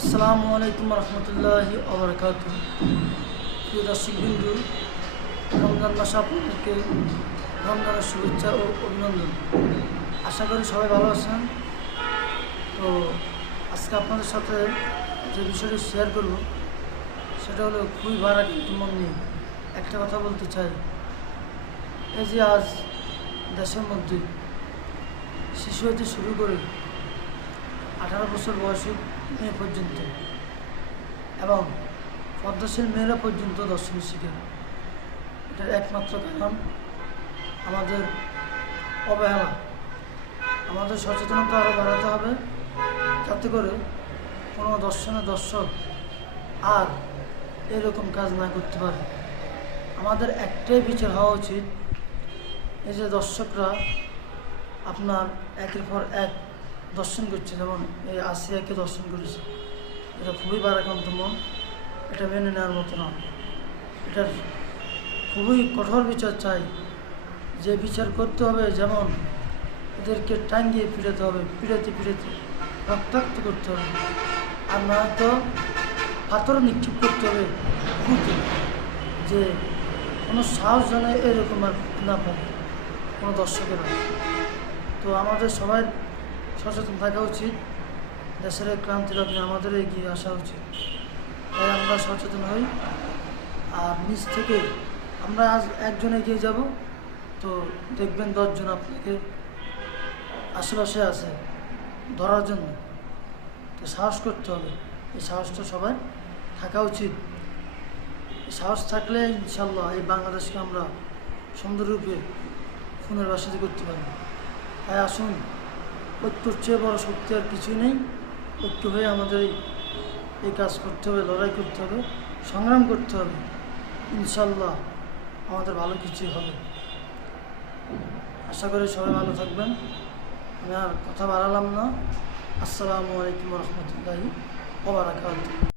আসসালামু আলাইকুম রহমতুল্লাহি ওবরাকাতুহ। প্রিয় দর্শকবৃন্দু, রমজান মাসে আপনাদেরকে রমজানের শুভেচ্ছা ও অভিনন্দন। আশা করি সবাই ভালো আছেন। তো আজকে আপনাদের সাথে যে বিষয়টি শেয়ার করব সেটা হলো খুবই ভাড়া কিন্তু মন নিয়ে একটা কথা বলতে চাই। এই যে আজ দেশের মধ্যে শিশু হতে শুরু করে 18 বছর বয়সী মেয়ে পর্যন্ত এবং পদ্মাশীল মেয়েরা পর্যন্ত দর্শন শিখে, এটার একমাত্র কারণ আমাদের অবহেলা। আমাদের সচেতনতা আরও বাড়াতে হবে যাতে করে কোনো দর্শক আর এরকম কাজ না করতে পারে। আমাদের একটাই বিচার হওয়া উচিত, এই যে দর্শকরা আপনার একের পর এক দর্শন করছে, যেমন এই আসিয়াকে দর্শন করেছে, এটা খুবই বারাক্রান্ত মন, এটা মেনে নেওয়ার মতো না। এটার খুবই কঠোর বিচার চাই, যে বিচার করতে হবে, যেমন এদেরকে টাঙ্গিয়ে পিটাতে হবে, পিটাতে রক্তাক্ত করতে হবে, আর না তো পাথর নিক্ষেপ করতে হবে খুঁতে, যে কোনো সাহস যেন এরকম আর না পাবে কোনো দর্শকেরা। তো আমাদের সবাই সচেতন থাকা উচিত, দেশের এই ক্রান্তি লগ্নে আমাদের এগিয়ে আসা উচিত। তাই আমরা সচেতন হই, আর নিজ থেকে আমরা আজ একজন এগিয়ে যাব, তো দেখবেন 10 জন আপনাকে আশেপাশে আছে ধরার জন্য। তো সাহস করতে হবে, এই সাহসটা সবাই থাকা উচিত। এই সাহস থাকলে ইনশাল্লাহ এই বাংলাদেশকে আমরা সুন্দররূপে পুনর্বাসিত করতে পারি। তাই আসুন, ঐক্যর চেয়ে বড় শক্তি আর কিছুই নেই। ঐক্য হয়ে আমাদের এই কাজ করতে হবে, লড়াই করতে হবে, সংগ্রাম করতে হবে। ইনশাল্লাহ আমাদের ভালো কিছুই হবে। আশা করি সবাই ভালো থাকবেন। আমি আর কথা বাড়ালাম না। আসসালামু আলাইকুম রহমতুল্লাহি ওয়া বারাকাতুহু।